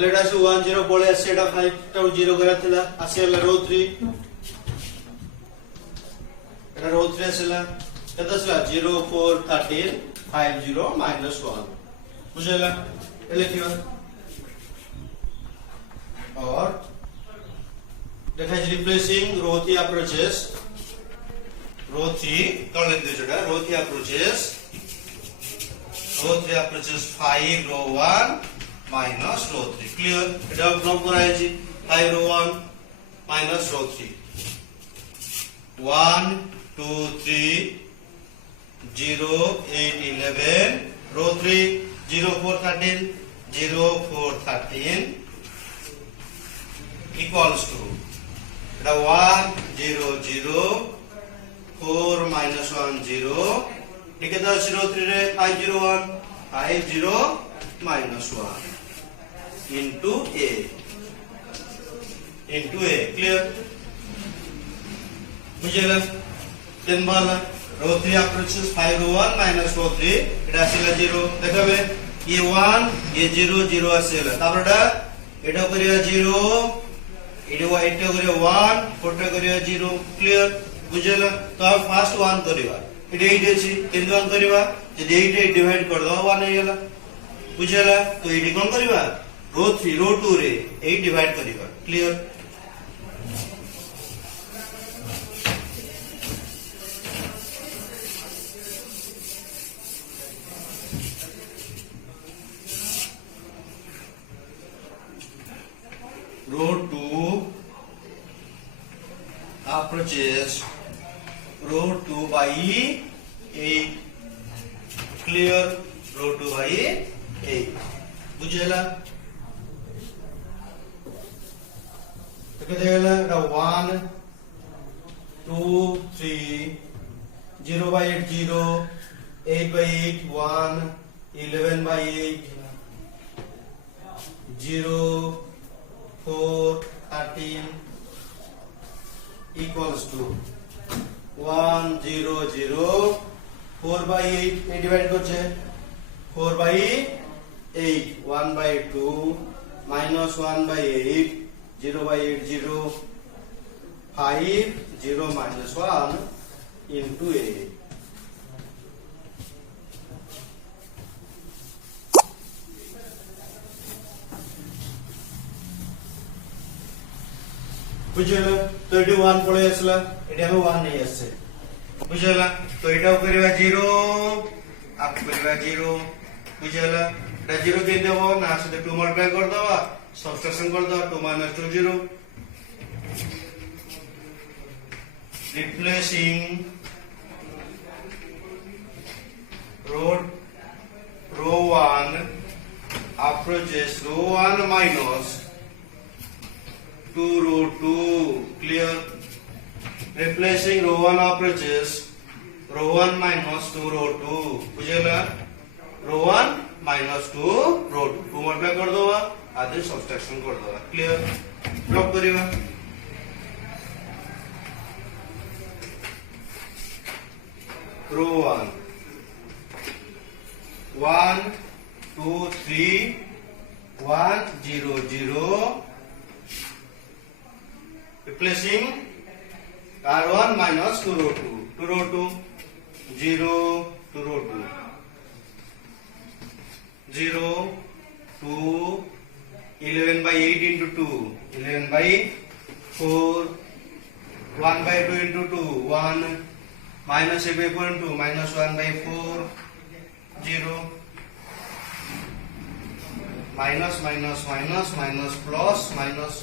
তাহলে এটা আছে 1 0 পড়ে আসছে, এটা 5 টাও 0 করে দিলা আসে হলো রো 3, এটা রো 3 আসলে কত আসলে 0 4 13 5 0 -1 বুঝলা ये लिखियो। और देखा रिप्लेसिंग रो 3 अप्रोचेस, रो 3 तो लिख दीजिए बेटा, रो 3 अप्रोचेस 5 रो 1 माइनस रो 3 क्लियर। এটা ব্লক করা আছে 5 रो 1 minus rho 3 1 2 3 0 8 11 row 3 0 4 13 0 4 13 equals to এটা 1 0 0 4 minus 1 0 লিখে দাও 0 3 রে 5 0 1 5 0 minus 1 into a clear বুঝে গেল। তিন বালা रो 3 approaches 5 रो 1 minus रो 3 এটা আসলে 0 দেখাবে ये 1 ये 0 0 আসলে তারপর এটা করিয়া 0 এটা করিয়া 1 ফোরটা করিয়া 0 ক্লিয়ার বুঝলা। তো আমি ফার্স্ট 1 করিবা এটা 8 আছে কিন্তু 1 করিবা যদি 8 ডিভাইড कर दो 1 হয়ে গেল বুঝলা। তো এটি কোন করিবা रो 3 रो 2 রে 8 ডিভাইড করিবা clear. Row 2 approaches row 2 by 8 clear, row 2 by 8 बुझेला। तो क्या देगा এটা 1 2 3 0 by 8 0 8 by 8 1 11 by 8 0 4 13 equals to 1 0 0 4 by 8 divide করছে 4 by 8 1 by 2 minus 1 by 8 0 by 8 0 5 0 minus 1 into 8 বুঝলা। তো এটি 1 পড়ে আসলা এটি আমি 1 নিয়ে আসছে বুঝলা। তো এটাও করিবা 0 আপ করিবা 0 বুঝলা। এটা 0 কে দেব না সাথে 2 মাল্টিপ্লাই করে দাও সাবট্রাকশন করে দাও 2 - 2 0 রিপ্লেসিং रो 1 approaches रो 1 minus 2 रो 2 clear, replacing रो 1 approaches रो 1 minus 2 रो 2 বুঝলা। रो 1 minus 2 रो 2 2 मल्टीप्लाई कर दो आधे सब्ट्रैक्शन कर दो clear. Block करिवा row 1 1 2 3 1 0 0 replacing r1 minus 2 row 2 2 row 2 0 2 row 2 0 2 11 by 8 into 2 11 by 4 1 by 2 into 2 1 minus 8 by 4 into minus 1 by 4 0 minus minus minus minus plus minus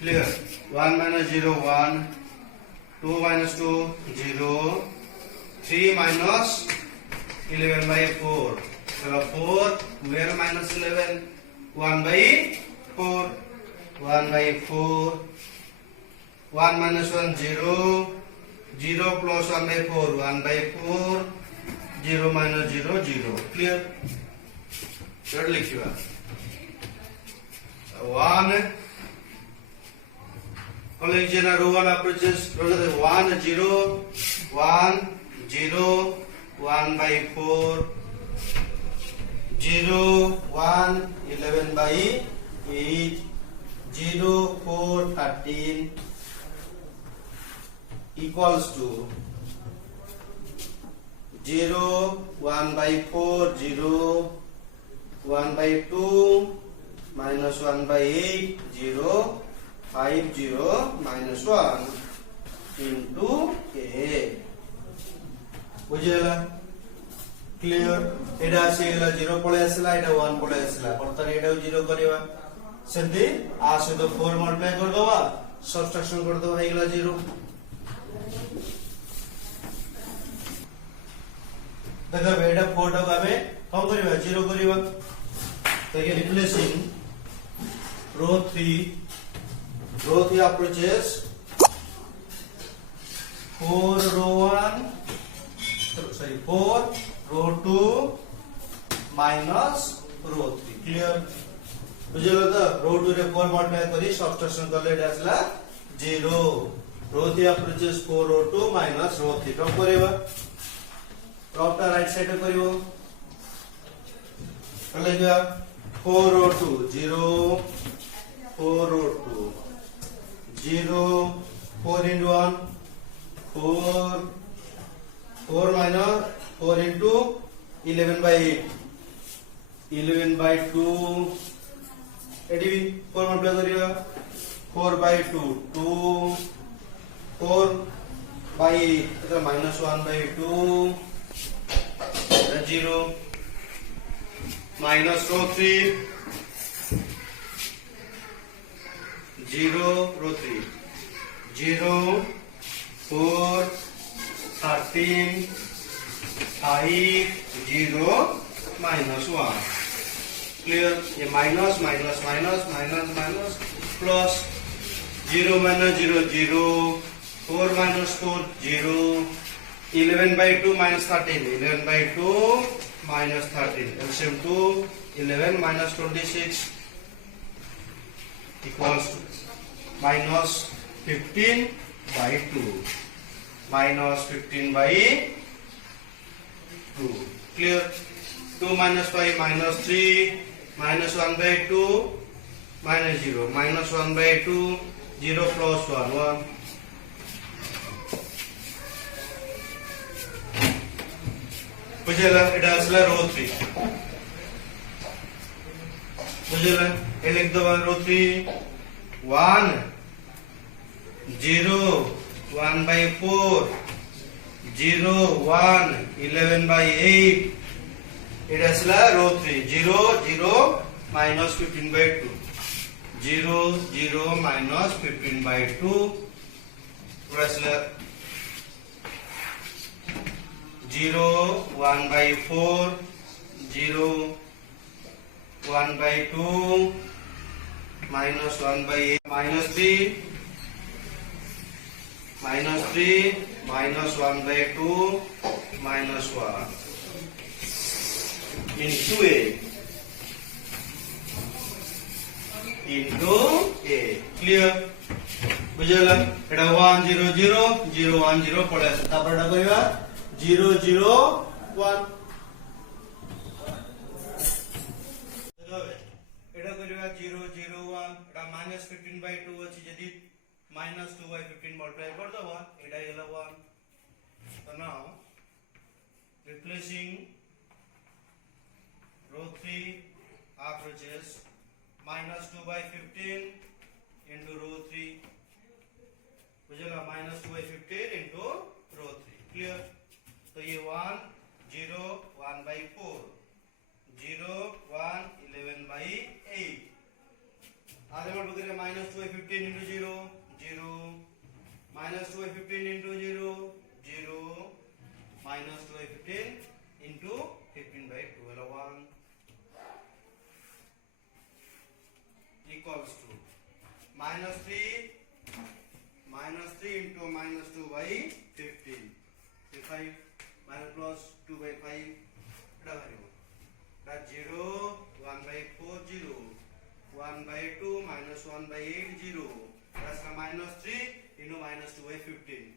clear 1 minus 0 1 2 minus 2 0 3 minus 11 by 4 so 4 12 minus 11 1 by 4 1 by 4 1 minus 1 0 0 plus 1 by 4 1 by 4 0 minus 0 0 clear third लिखिए 1 Following general row 1 approaches 1 0 1 0 1 by 4 0 1 11 by 8 0 4 13 equals to 0 1 by 4 0 1 by 2 minus 1 by 8 0 5 0 minus 1 into a बुझेला clear एडा आसीला 0 पळे आसीला एडा 1 पळे आसीला परतन एडा 0 करिवा सेंती आ से तो 4 मल्टीप्लाई कर दवा सब्ट्रैक्शन कर दवा हेगला 0 देखो एडा 4 टा हमें कम करिवा 0 करिवा तो ये रिप्लेसिंग रो 3 approaches 4 row 2 minus row 3 clear बुझेला तो रो 2 रे 4 मल्टीप्लाई करी सब्ट्रैक्शन करले एटा आसला 0 रो 3 approaches 4 row 2 minus row 3 कम करिवा ड्रॉपटा राइट साइड रे करिवो कलेगा 4 row 2 0 4 row 2 0 4 into 1 4 4 minus 4 into 11 by 8 11 by 2 AD 4 multiply करिया 4 by 2 2 4 by 8 तो minus 1 by 2 0 minus row 3 0 row 3 0 4 13 5 0 minus 1 clear ये minus minus minus minus minus plus 0 minus 0 0 4 minus 4 0 11 by 2 minus 13 11 by 2 minus 13 LCM 2 11 minus 26 equals to minus 15 by 2 minus 15 by 2 clear 2 minus 5 minus 3 minus 1 by 2 minus 0 minus 1 by 2 0 plus 1 1 बुझेला एटा असला रो 3 बुझेला ए लिख दो रो 3 1 0 1 by 4 0 1 11 by 8 एटा असला रो 3 0 0 minus 15 by 2 0 0 minus 15 by 2 असला 0 1 by 4 0 1 by 2 minus 1 by 8 minus 3 minus 1 by 2 minus 1 into a clear बुझला एटा 1 0 0 0 1 0 पड़े तापर एटा करिवा 0 0 1 एटा करिवा 0 0 1 एटा minus 15 by 2 अछि जदी minus 2 by 15 multiply कर दबा एटा गेला 1 so now replacing row 3 approaches minus 2 by 15 into row 3 बुझला minus 2 by 15 into row 3 clear तो ये 1 0 1 by 4 0 1 11 by 8 आगे बढ़ करें minus 2 by 15 into 0 0 minus 2 by 15 into 0 0 minus 2 by 15 into 15 by 12 1 equals to minus 3 into minus 2 by 15 5 minus plus 2 by 5 Etah करिवो that 0 1 by 4 0 1 by 2 minus 1 by 8 0 that's -3 into -2 by 15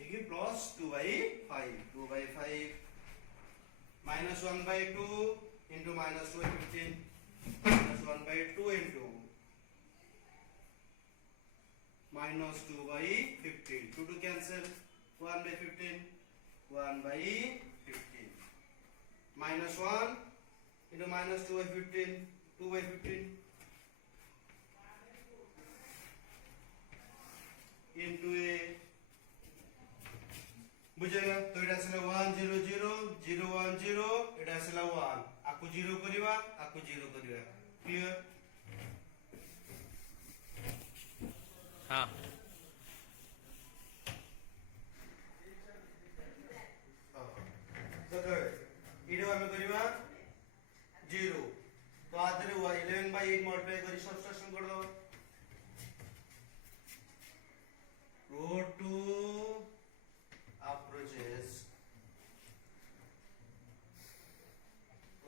ये plus 2 by 5 2 by 5 -1 by 2 into -2 by 15 -1 by 2 into -2 by 15 2 to cancel 1 by 15 1 by 15 -1 into -2 by 15 2 by 15 into a बुझेगा तो এটা আসলে 1 0 0 0 1 0 এটা আসলে 1 আকু 0 করিবা আকু 0 করিবা clear हाँ দেখো এটা আমি করিবা 0 তো আদরে 11 বাই 8 মল্টিপ্লাই করি সাবট্রাকশন করে দাও root 2 approaches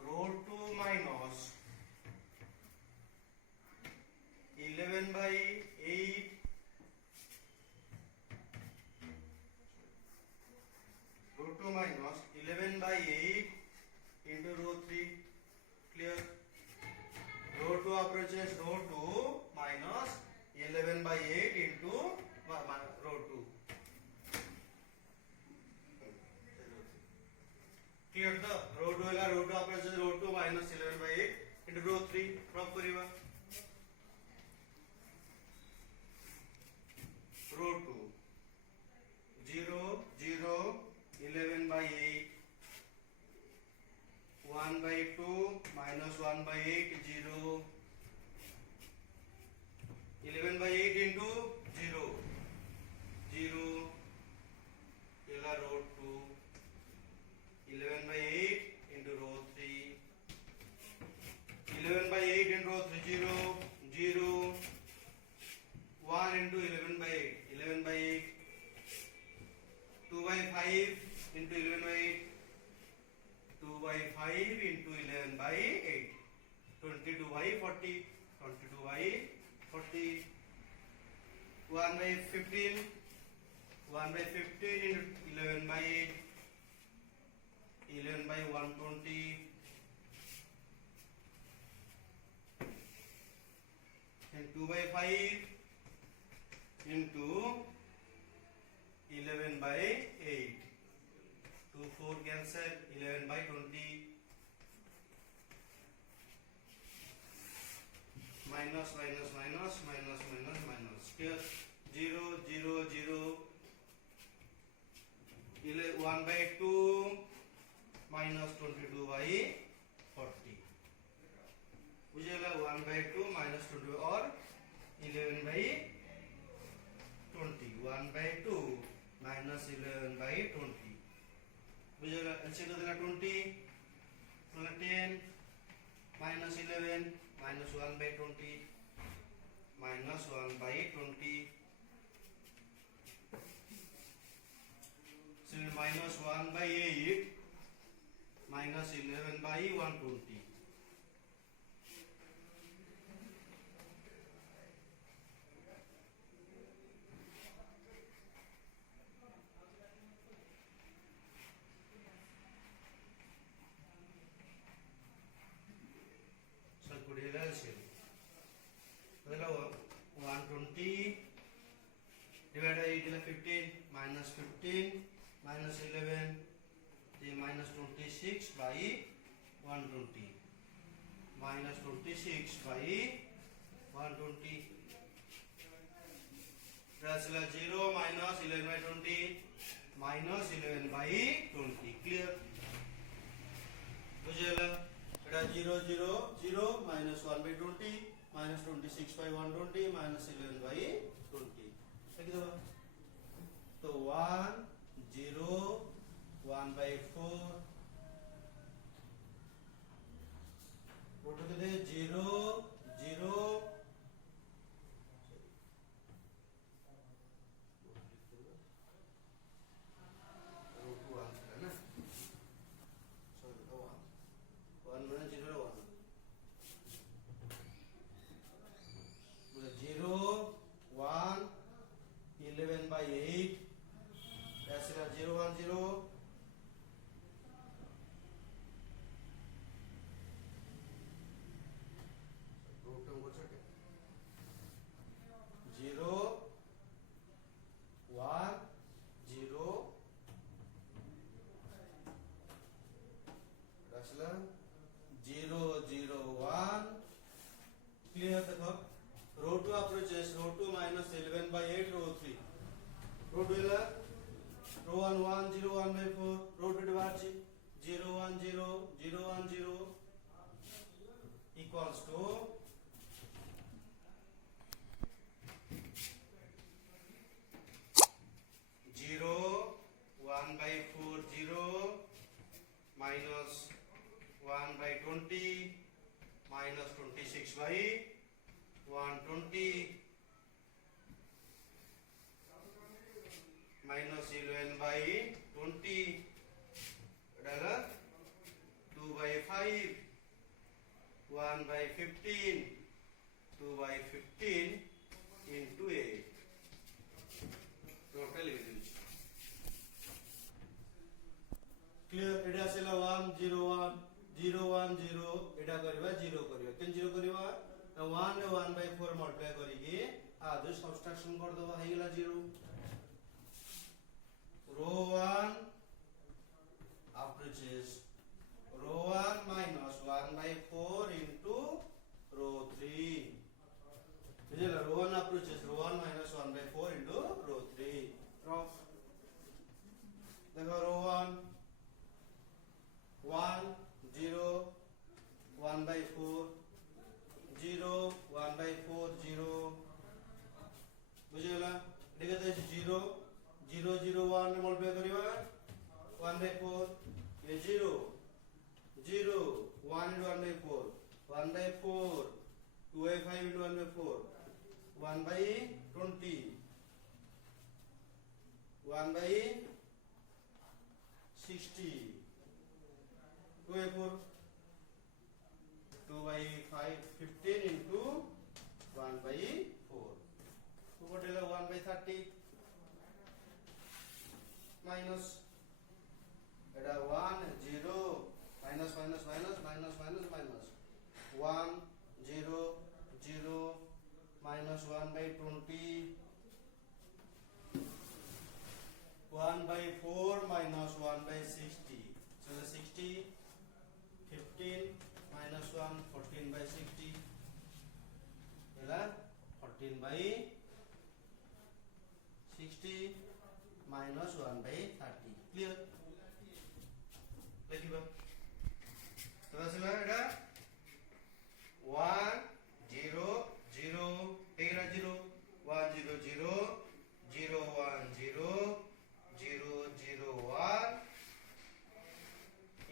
root 2 minus 11 by 8 root 2 minus 11 by 8 into root 3 clear root 2 approaches root 2 minus 11 by 8 into root 2 clear the root 2 है root 2 approaches root 2 minus 11 by 8 into root 3 prop करिवा root 2 0 0 11 by 8 1 by 2 minus 1 by 8 0 11 by 8 into 0 0 ila root 2 11 by 8 into root 3 11 by 8 into root 3 0 0 1 into 11 by 8 11 by 8 2 by 5 into 11 by 8 2 by 5 into 11 by 8 22 by 40 22 by 40 1 by 15 1 by 15 into 11 by 8 11 by 120 and 2 by 5 into 11 by 8 2 4 cancel 11 by 20 minus minus minus minus minus minus here 0 0 0 1 by 2 minus 22 by 40 बुझेगा 1 by 2 minus 22 और 11 by 20 1 by 2 minus 11 by 20 बुझेगा ऐसे कर देना 20 मतलब 10 minus 11 minus 1 by 20 minus 1 by 20 so minus 1 by 8 minus 11 by 120 so could you guys see 120 divided by 8 is 15 minus 15 minus 11 the minus 26 by 120 minus 26 by 120 plus 0 minus 11 by 20 minus 11 by 20 clear बुझेगा এটা 0 0 0 minus 1 by 20 minus 26 by 120 minus 11 by 20 लिख दो तो 1 0 1 by 4 root के दे 0 0 root 1 है ना sorry 1 1 0 1 0 1 by 8 that's 0 1 0 0 1 0 that's 0 0 1 clear देखो row 2 approaches row 2 minus 11 by 8 row 3 row 2 la row 1 1 0 1 by 4 row 2 divides 0 1 0 0 1 0 equals to 0 1 by 4 0 minus 1 by 20 minus 26 by 120 minus 11 by 20 adalah 2 by 5 1 by 15 2 by 15 into 8 total is clear एटा सेला 1 0 1 0 1 0 एटा करबा 0 करबा केन 0 करबा 1 ने 1 by 4 multiply करिके आदि subtraction कर दबा हेला 0 रो 1 approaches row 1 minus 1 by 4 into row 3 बुझला row 1 approaches row 1 minus 1 by 4 into row 3 cross देखो रो 1 1 0 1 by 4 0 1 by 4 0 बुझला देखो तो 0 0 0 1 ने मल्टीप्लाई करिबा 1 by 4 ये 0 0 1 into 1 by 4 1 by 4 2 by 5 into 1 by 4 1 by 20 1 by 60 2 by 4 2 by 5 15 into 1 by 4 so what is 1 by 30 minus eta 1 0 minus minus minus minus minus minus 1 0 0 minus 1 by 20 1 by 4 minus 1 by 60 so the 60 15 minus 1 14 by 60 ela 14 by 60 minus 1 by 30 clear लिखिबा तो असला एटा 1 0 0 एगरा 0 1 0 0 0 1 0 0 0 1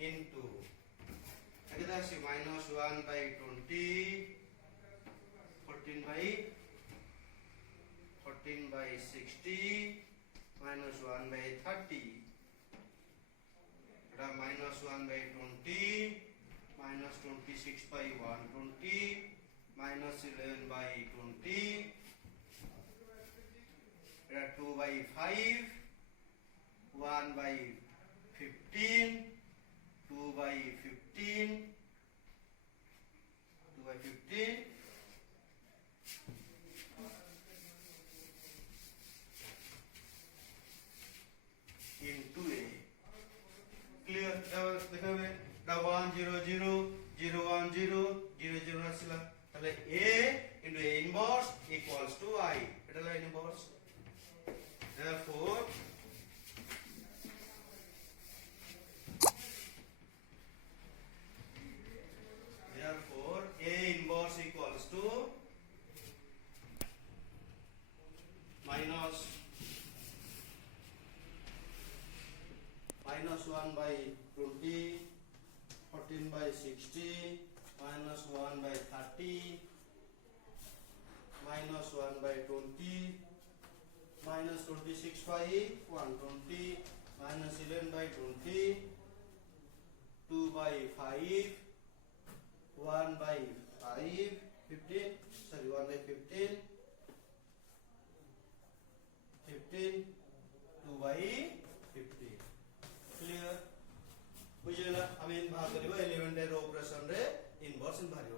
into अगला से minus 1 by 20 14 by 60 minus 1 by 30 minus 1 by 20 minus 26 by 120 minus 11 by 20 2 by 5 1 by 15 2 by 15 2 by 15 into a clear देखो में 1 0 0 0 1 0 0 0 আসলা তাহলে a into a inverse equals to I এটা হলো inverse therefore a inverse equals to minus 1 by 20 14 by 60 minus 1 by 30 minus 1 by 20 minus 26 by 120 minus 11 by 20 2 by 5 1 by 5 15 sorry 1 by 15 15 50 clear बुझेला आम इन बाहर करिवो elementary operation रे inverse इन बाहर